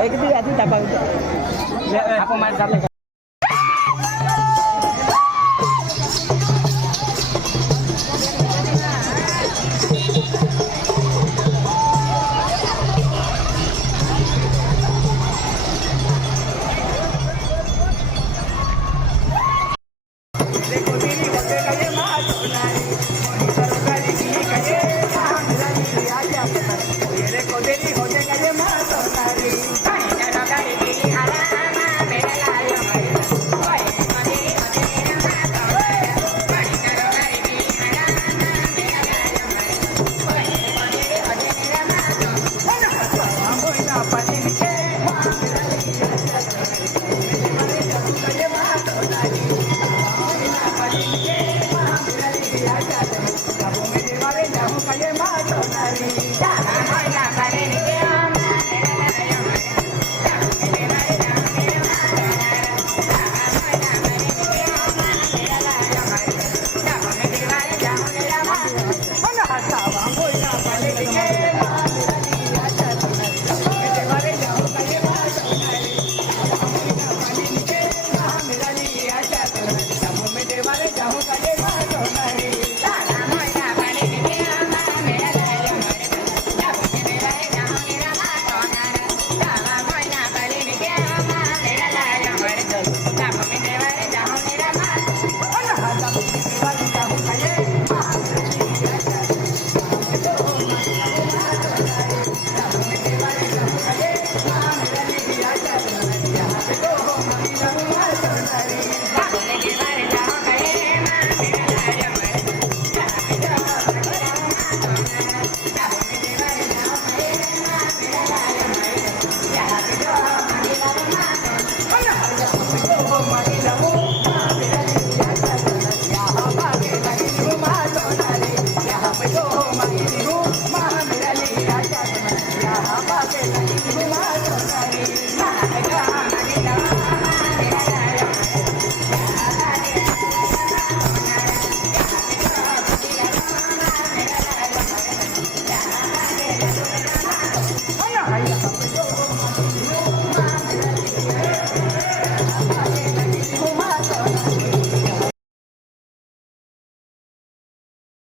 એક દી આથી તપાવી આપો મારી સાથે I got it. my